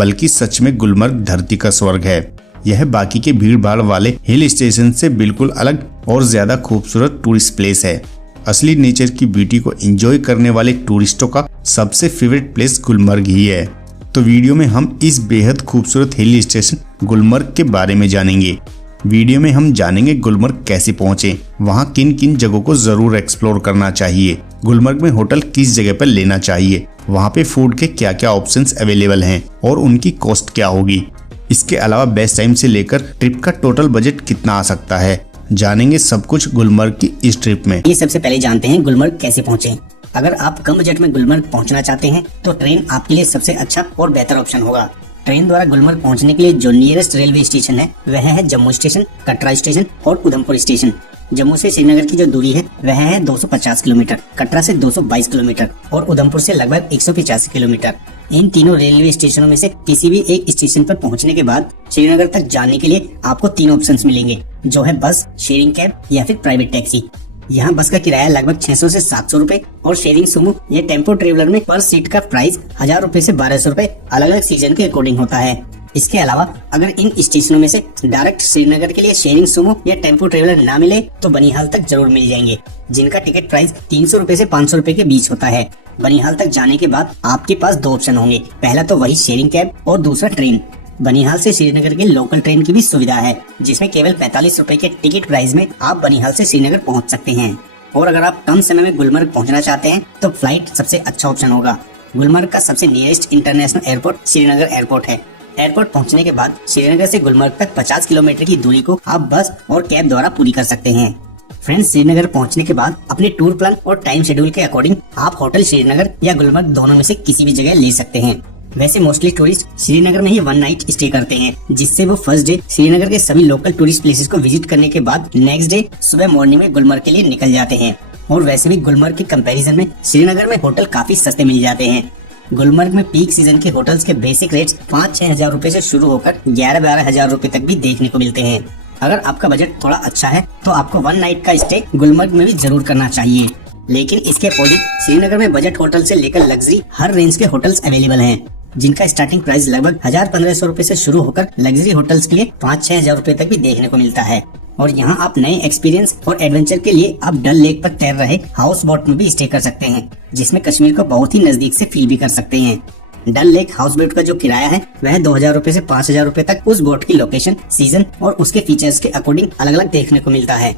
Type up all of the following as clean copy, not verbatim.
बल्कि सच में गुलमर्ग धरती का स्वर्ग है। यह बाकी के भीड़ भाड़ वाले हिल स्टेशन से बिल्कुल अलग और ज्यादा खूबसूरत टूरिस्ट प्लेस है। असली नेचर की ब्यूटी को एंजॉय करने वाले टूरिस्टों का सबसे फेवरेट प्लेस गुलमर्ग ही है। तो वीडियो में हम इस बेहद खूबसूरत हिल स्टेशन गुलमर्ग के बारे में जानेंगे। वीडियो में हम जानेंगे गुलमर्ग कैसे पहुँचे, वहाँ किन किन जगहों को जरूर एक्सप्लोर करना चाहिए, गुलमर्ग में होटल किस जगह पर लेना चाहिए, वहाँ पे फूड के क्या क्या ऑप्शंस अवेलेबल हैं और उनकी कॉस्ट क्या होगी। इसके अलावा बेस्ट टाइम से लेकर ट्रिप का टोटल बजट कितना आ सकता है, जानेंगे सब कुछ गुलमर्ग की इस ट्रिप में। ये सबसे पहले जानते हैं गुलमर्ग कैसे पहुँचे। अगर आप कम बजट में गुलमर्ग पहुँचना चाहते हैं तो ट्रेन आपके लिए सबसे अच्छा और बेहतर ऑप्शन होगा। ट्रेन द्वारा गुलमर्ग पहुंचने के लिए जो नियरेस्ट रेलवे स्टेशन है वह है जम्मू स्टेशन, कटरा स्टेशन और उधमपुर स्टेशन। जम्मू से श्रीनगर की जो दूरी है वह है 250 किलोमीटर, कटरा से 222 किलोमीटर और उधमपुर से लगभग 185 किलोमीटर। इन तीनों रेलवे स्टेशनों में से किसी भी एक स्टेशन पर पहुंचने के बाद श्रीनगर तक जाने के लिए आपको 3 ऑप्शंस मिलेंगे, जो है बस, शेयरिंग कैब या फिर प्राइवेट टैक्सी। यहाँ बस का किराया लगभग 600 से 700 रूपए और शेयरिंग सुमो या टेम्पो ट्रेवलर में पर सीट का प्राइस 1000 रूपए से 1200 रूपए अलग अलग सीजन के अकॉर्डिंग होता है। इसके अलावा अगर इन स्टेशनों में से डायरेक्ट श्रीनगर के लिए शेयरिंग सुमो या टेम्पो ट्रेवलर ना मिले तो बनिहाल तक जरूर मिल जाएंगे, जिनका टिकट प्राइस 300 रूपए से 500 रूपए के बीच होता है। बनिहाल तक जाने के बाद आपके पास 2 ऑप्शन होंगे, पहला तो वही शेयरिंग कैब और दूसरा ट्रेन। बनिहाल से श्रीनगर के लोकल ट्रेन की भी सुविधा है, जिसमें केवल 45 रूपए के टिकट प्राइस में आप बनिहाल से श्रीनगर पहुँच सकते हैं। और अगर आप कम समय में गुलमर्ग पहुंचना चाहते हैं तो फ्लाइट सबसे अच्छा ऑप्शन होगा। गुलमर्ग का सबसे nearest international airport Srinagar airport है। एयरपोर्ट पहुंचने के बाद श्रीनगर से गुलमर्ग तक 50 किलोमीटर की दूरी को आप बस और कैब द्वारा पूरी कर सकते हैं। फ्रेंड्स, श्रीनगर पहुंचने के बाद अपने टूर प्लान और टाइम शेड्यूल के अकॉर्डिंग आप होटल श्रीनगर या गुलमर्ग दोनों में से किसी भी जगह ले सकते हैं। वैसे मोस्टली टूरिस्ट श्रीनगर में ही 1 नाइट स्टे करते हैं, जिससे वो फर्स्ट डे श्रीनगर के सभी लोकल टूरिस्ट प्लेसेस को विजिट करने के बाद नेक्स्ट डे सुबह मॉर्निंग में गुलमर्ग के लिए निकल जाते हैं। और वैसे भी गुलमर्ग के कंपैरिजन में श्रीनगर में होटल काफी सस्ते मिल जाते हैं। गुलमर्ग में पीक सीजन के होटल्स के बेसिक रेट्स 5-6 हजार रूपए से शुरू होकर 11-12 हजार रूपए तक भी देखने को मिलते हैं। अगर आपका बजट थोड़ा अच्छा है तो आपको 1 नाइट का स्टे गुलमर्ग में भी जरूर करना चाहिए। लेकिन इसके अपोजिट श्रीनगर में बजट होटल से लेकर लग्जरी हर रेंज के होटल्स अवेलेबल हैं, जिनका स्टार्टिंग प्राइस लगभग 1000-1500 रूपए से शुरू होकर लग्जरी होटल्स के लिए 5-6 हजार रूपए तक भी देखने को मिलता है। और यहाँ आप नए एक्सपीरियंस और एडवेंचर के लिए आप डल लेक पर तैर रहे हाउस बोट में भी स्टे कर सकते हैं, जिसमें कश्मीर को बहुत ही नजदीक से फील भी कर सकते हैं। डल लेक हाउस बोट का जो किराया है वह 2000 रूपए से 5000 रूपए तक उस बोट की लोकेशन, सीजन और उसके फीचर्स के अकॉर्डिंग अलग अलग देखने को मिलता है।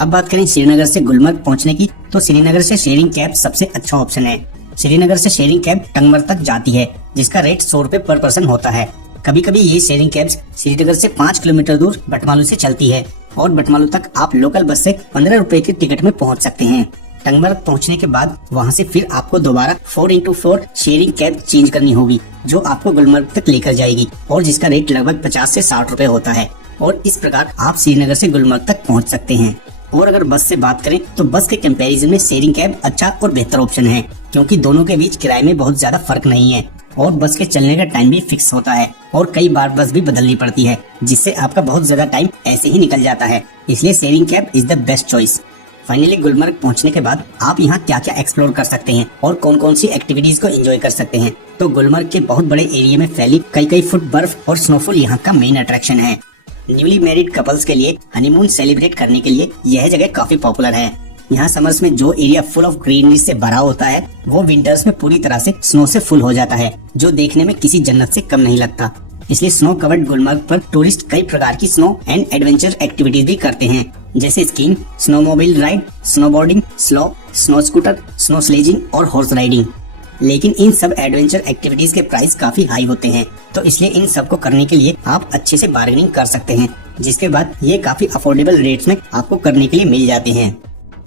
अब बात करें श्रीनगर से गुलमर्ग पहुँचने की, तो श्रीनगर से शेयरिंग कैब सबसे अच्छा ऑप्शन है। श्रीनगर से शेयरिंग कैब टंगमर तक जाती है, जिसका रेट 100 रूपए पर पर्सन होता है। कभी कभी ये शेयरिंग कैब्स श्रीनगर से 5 किलोमीटर दूर बटमालू से चलती है और बटमालू तक आप लोकल बस से 15 रूपए के टिकट में पहुंच सकते हैं। टंगमर्ग पहुंचने के बाद वहां से फिर आपको दोबारा 4x4 शेयरिंग कैब चेंज करनी होगी, जो आपको गुलमर्ग तक लेकर जाएगी और जिसका रेट लगभग 50 से 60 रूपए होता है। और इस प्रकार आप श्रीनगर से गुलमर्ग तक पहुँच सकते हैं। और अगर बस से बात करें तो बस के कंपैरिजन में शेयरिंग कैब अच्छा और बेहतर ऑप्शन है, क्योंकि दोनों के बीच किराए में बहुत ज्यादा फर्क नहीं है और बस के चलने का टाइम भी फिक्स होता है और कई बार बस भी बदलनी पड़ती है, जिससे आपका बहुत ज्यादा टाइम ऐसे ही निकल जाता है। इसलिए sharing cab is the best choice. Finally Gulmarg पहुंचने के बाद आप यहाँ क्या क्या एक्सप्लोर कर सकते हैं और कौन कौन सी एक्टिविटीज को एंजॉय कर सकते हैं, तो गुलमर्ग के बहुत बड़े एरिया में फैली कई फुट बर्फ और स्नोफॉल यहाँ का मेन अट्रैक्शन है। न्यूली मैरिड कपल्स के लिए हनीमून सेलिब्रेट करने के लिए यह जगह काफी पॉपुलर है। यहाँ समर्स में जो एरिया फुल ऑफ ग्रीनरी से भरा होता है वो विंटर्स में पूरी तरह से स्नो से फुल हो जाता है, जो देखने में किसी जन्नत से कम नहीं लगता। इसलिए स्नो कवर्ड गुलमर्ग पर टूरिस्ट कई प्रकार की स्नो एंड एडवेंचर एक्टिविटीज भी करते हैं, जैसे skiing, snowmobile ride, snowboarding, slow, snow scooter, snow sledging और हॉर्स राइडिंग। लेकिन इन सब एडवेंचर एक्टिविटीज के प्राइस काफी हाई होते हैं, तो इसलिए इन सब को करने के लिए आप अच्छे से बार्गेनिंग कर सकते हैं, जिसके बाद ये काफी अफोर्डेबल रेट्स में आपको करने के लिए मिल जाते हैं।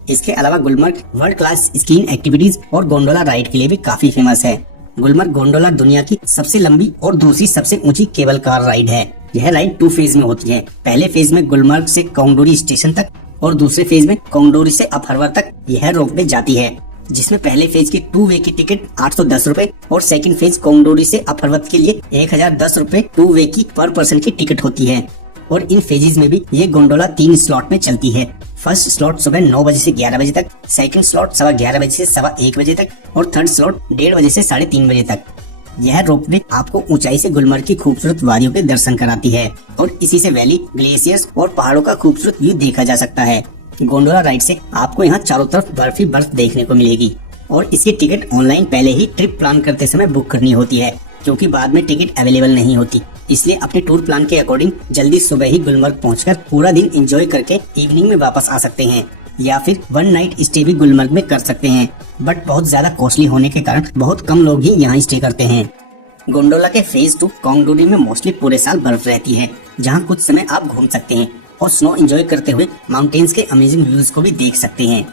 इसके अलावा Gulmarg world class skiing activities और गोंडोला राइड के लिए भी काफी फेमस है। गुलमर्ग गोंडोला दुनिया की सबसे लंबी और दूसरी सबसे ऊंची केबल कार राइड है। यह राइड 2 फेज में होती है। पहले फेज में गुलमर्ग से कोंगडोरी स्टेशन तक और दूसरे फेज में कोंगडोरी से अपहरवर तक यह रोपवे जाती है, जिसमें पहले फेज की 2 वे की टिकट 810 रूपए और सेकंड फेज कोंगडोरी से अपहरवत के लिए 1010 रूपए 2 वे की पर पर्सन की टिकट होती है। और इन फेजेस में भी ये गोंडोला 3 स्लॉट में चलती है। फर्स्ट स्लॉट सुबह 9 बजे से 11 बजे तक, सेकंड स्लॉट 11:15 बजे से 1:15 बजे तक और थर्ड स्लॉट 1:30 बजे से 3:30 बजे तक। यह रोपवे आपको ऊंचाई से गुलमर्ग की खूबसूरत वादियों के दर्शन कराती है और इसी से वैली, ग्लेशियर्स और पहाड़ों का खूबसूरत व्यू देखा जा सकता है। गोंडोला राइड से आपको यहाँ चारों तरफ बर्फ ही बर्फ देखने को मिलेगी और इसकी टिकट ऑनलाइन पहले ही ट्रिप प्लान करते समय बुक करनी होती है, क्योंकि बाद में टिकट अवेलेबल नहीं होती। इसलिए अपने टूर प्लान के अकॉर्डिंग जल्दी सुबह ही गुलमर्ग पहुंचकर पूरा दिन एंजॉय करके इवनिंग में वापस आ सकते हैं, या फिर 1 नाइट स्टे भी गुलमर्ग में कर सकते हैं। बट बहुत ज्यादा कॉस्टली होने के कारण बहुत कम लोग ही यहाँ स्टे करते हैं। गोंडोला के फेज 2 कोंगडोडी में मोस्टली पूरे साल बर्फ रहती है, जहाँ कुछ समय आप घूम सकते हैं और स्नो एंजॉय करते हुए माउंटेन्स के अमेजिंग व्यूज को भी देख सकते हैं।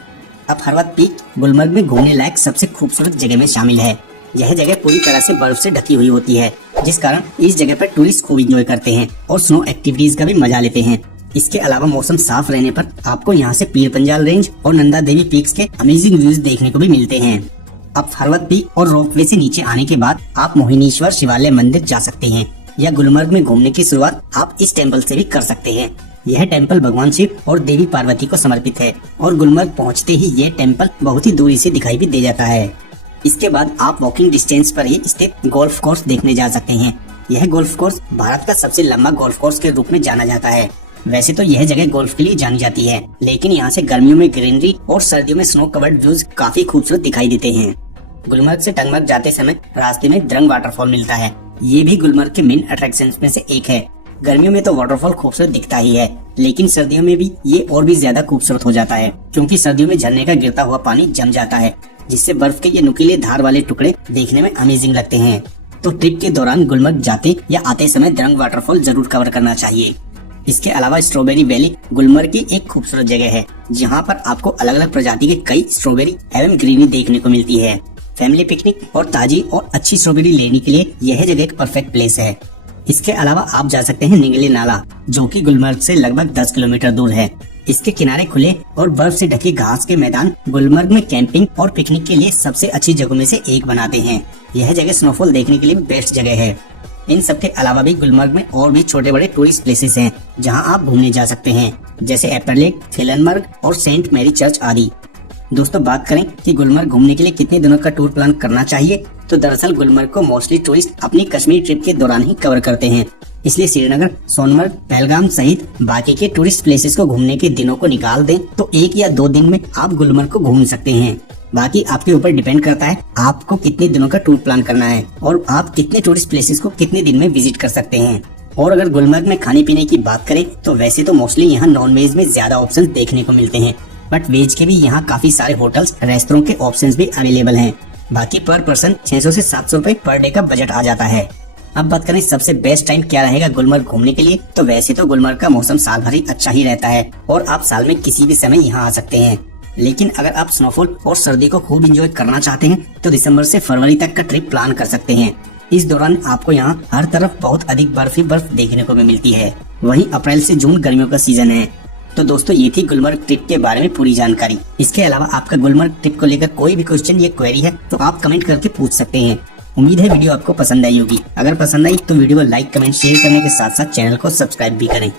अब हरवत पीक गुलमर्ग में घूमने लायक सबसे खूबसूरत जगह में शामिल है। यह जगह पूरी तरह से बर्फ से ढकी हुई होती है, जिस कारण इस जगह पर टूरिस्ट खूब एंजॉय करते हैं और स्नो एक्टिविटीज का भी मजा लेते हैं। इसके अलावा मौसम साफ रहने पर आपको यहाँ से पीर पंजाल रेंज और नंदा देवी पीक्स के अमेजिंग व्यूज देखने को भी मिलते हैं। अब हरवत पीक और रोपवे से नीचे आने के बाद आप मोहिनीश्वर शिवालय मंदिर जा सकते हैं, या गुलमर्ग में घूमने की शुरुआत आप इस टेम्पल से भी कर सकते हैं। यह टेम्पल भगवान शिव और देवी पार्वती को समर्पित है और गुलमर्ग पहुंचते ही यह टेम्पल बहुत ही दूरी से दिखाई भी दे जाता है। इसके बाद आप वॉकिंग डिस्टेंस पर ही स्थित गोल्फ कोर्स देखने जा सकते हैं। यह गोल्फ कोर्स भारत का सबसे लंबा गोल्फ कोर्स के रूप में जाना जाता है। वैसे तो यह जगह गोल्फ के लिए जानी जाती है, लेकिन यहाँ से गर्मियों में ग्रीनरी और सर्दियों में स्नो कवर्ड व्यूज काफी खूबसूरत दिखाई देते हैं। गुलमर्ग से टंगमर्ग जाते समय रास्ते में द्रंग वाटरफॉल मिलता है। ये भी गुलमर्ग के मेन अट्रैक्शंस में से एक है। गर्मियों में तो वाटरफॉल खूबसूरत दिखता ही है, लेकिन सर्दियों में भी ये और भी ज्यादा खूबसूरत हो जाता है, क्योंकि सर्दियों में झरने का गिरता हुआ पानी जम जाता है, जिससे बर्फ के ये नुकीले धार वाले टुकड़े देखने में अमेजिंग लगते हैं। तो ट्रिप के दौरान गुलमर्ग जाते या आते समय द्रंग वाटरफॉल जरूर कवर करना चाहिए। इसके अलावा स्ट्रॉबेरी वैली गुलमर्ग की एक खूबसूरत जगह है, जहाँ पर आपको अलग अलग प्रजाति के कई स्ट्रॉबेरी एवं ग्रीनरी देखने को मिलती है। फैमिली पिकनिक और ताजी और अच्छी स्ट्रॉबेरी लेने के लिए यह जगह एक परफेक्ट प्लेस है। इसके अलावा आप जा सकते हैं निंगले नाला, जो कि गुलमर्ग से लगभग 10 किलोमीटर दूर है। इसके किनारे खुले और बर्फ से ढके घास के मैदान गुलमर्ग में कैंपिंग और पिकनिक के लिए सबसे अच्छी जगहों में से एक बनाते हैं। यह जगह स्नोफॉल देखने के लिए बेस्ट जगह है। इन सब के अलावा भी गुलमर्ग में और भी छोटे बड़े टूरिस्ट प्लेसेस हैं, जहां आप घूमने जा सकते हैं, जैसे एपर लेक, फेलनमर्ग और सेंट मैरी चर्च आदि। दोस्तों, बात करें कि गुलमर्ग घूमने के लिए कितने दिनों का टूर प्लान करना चाहिए, तो दरअसल गुलमर्ग को मोस्टली टूरिस्ट अपनी कश्मीर ट्रिप के दौरान ही कवर करते हैं। इसलिए श्रीनगर, सोनमर्ग, पहलगाम सहित बाकी के टूरिस्ट प्लेसेस को घूमने के दिनों को निकाल दें तो 1 या 2 दिन में आप गुलमर्ग को घूम सकते हैं। बाकी आपके ऊपर डिपेंड करता है आपको कितने दिनों का टूर प्लान करना है और आप कितने टूरिस्ट प्लेसेस को कितने दिन में विजिट कर सकते हैं। और अगर गुलमर्ग में खाने पीने की बात करें तो वैसे तो मोस्टली यहाँ नॉन वेज में ज्यादा ऑप्शन देखने को मिलते हैं, बट वेज के भी यहाँ काफी सारे होटल्स, रेस्टोरेंट के ऑप्शंस भी अवेलेबल हैं। बाकी पर पर्सन 600 से 700 रुपए पर डे का बजट आ जाता है। अब बात करें सबसे बेस्ट टाइम क्या रहेगा गुलमर्ग घूमने के लिए, तो वैसे तो गुलमर्ग का मौसम साल भर ही अच्छा ही रहता है और आप साल में किसी भी समय यहाँ आ सकते हैं। लेकिन अगर आप स्नोफॉल और सर्दी को खूब एंजॉय करना चाहते हैं तो दिसंबर से फरवरी तक का ट्रिप प्लान कर सकते हैं। इस दौरान आपको यहाँ हर तरफ बहुत अधिक बर्फ ही बर्फ देखने को भी मिलती है। वहीं अप्रैल से जून गर्मियों का सीजन है। तो दोस्तों, ये थी गुलमर्ग ट्रिप के बारे में पूरी जानकारी। इसके अलावा आपका गुलमर्ग ट्रिप को लेकर कोई भी क्वेश्चन या क्वेरी है तो आप कमेंट करके पूछ सकते हैं। उम्मीद है वीडियो आपको पसंद आई होगी। अगर पसंद आई तो वीडियो को लाइक, कमेंट, शेयर करने के साथ साथ चैनल को सब्सक्राइब भी करें।